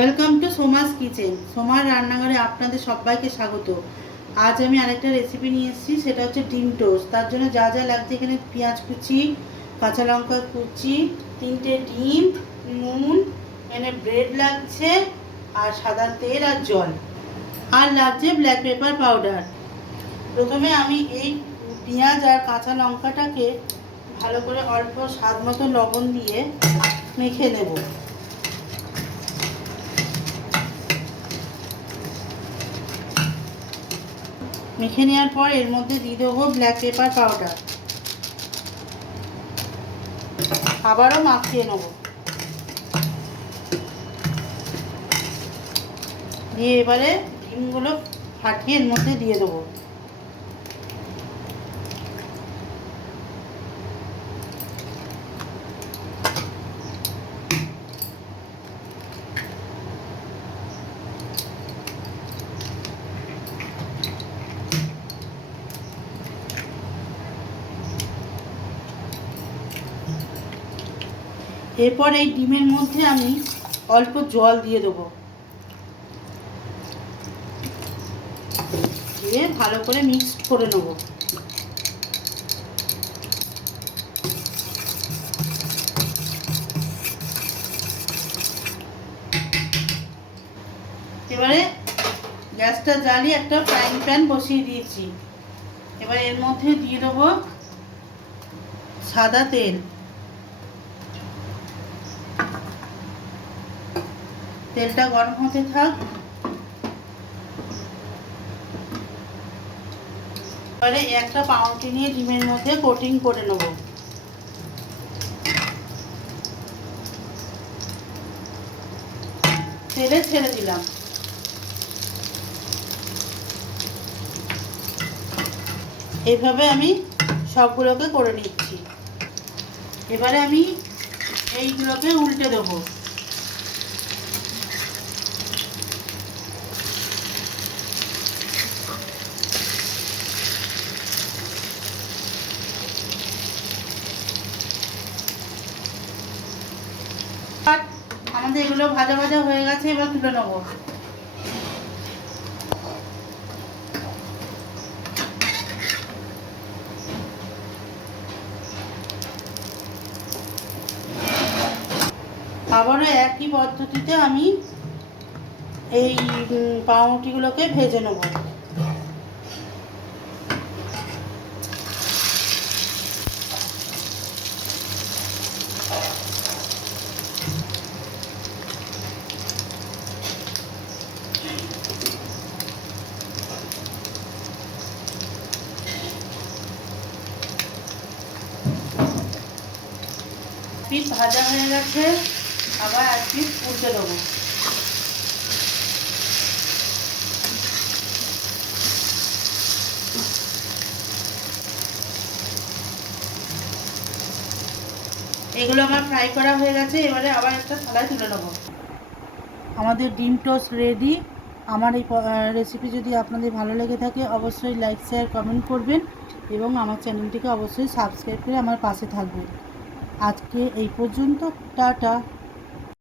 Welcome to Soma's kitchen. সোমার রান্নাঘরে আপনাদের সবাইকে স্বাগত। আজ আমি আরেকটা রেসিপি নিয়ে এসেছি, সেটা হচ্ছে ডিম টোস্ট। তার জন্য যা যা লাগছে, এখানে পেঁয়াজ কুচি, কাঁচা লঙ্কা কুচি, 3টে ডিম, নুন, এখানে ব্রেড লাগছে, আর সাদা তেল আর জল, আর লাগছে ব্ল্যাক পেপার পাউডার। প্রথমে আমি এই পেঁয়াজ আর কাঁচা লঙ্কাটাকে ভালো করে অল্প স্বাদ মতো লবণ দিয়ে মেখে নেব। মেখে নেওয়ার পর এর মধ্যে দিয়ে দেবো ব্ল্যাক পেপার পাউডার, আবারও মাখিয়ে নেব। দিয়ে এবারে ডিমগুলো ফাটিয়ে এর মধ্যে দিয়ে দেবো। এরপর এই ডিমের মধ্যে আমি অল্প জল দিয়ে দেবো, দিয়ে ভালো করে মিক্স করে নেব। এবারে গ্যাসটা জ্বালিয়ে একটা ফ্রাইং প্যান বসিয়ে দিয়েছি। এবার এর মধ্যে দিয়ে দেবো সাদা তেল। তেলটা গরম হতে থাক। এবারে একটা পাউরুটি নিয়ে ডিমের মধ্যে কোটিং করে নেব। তেলে ছেড়ে দিলাম। এইভাবে আমি সবগুলোকে করে নিচ্ছি। এবারে আমি এইগুলোকে উল্টে দেবো। আমাদের এগুলো ভাজা ভাজা হয়ে গেছে, এবার তুলে নেব। আবারও একই পদ্ধতিতে আমি এই পাউরুটিগুলোকে ভেজে নেব। পিস ভাজা হয়ে গেছে, আবার এক পিস উল্টে দেবো। এগুলো আমার ফ্রাই করা হয়ে গেছে, এবারে আবার একটা থালায় তুলে নেবো। আমাদের ডিম টোস্ট রেডি। আমার এই রেসিপি যদি আপনাদের ভালো লেগে থাকে, অবশ্যই লাইক শেয়ার কমেন্ট করবেন এবং আমার চ্যানেলটিকে অবশ্যই সাবস্ক্রাইব করে আমার পাশে থাকবেন। আজকে এই পর্যন্ত, টাটা।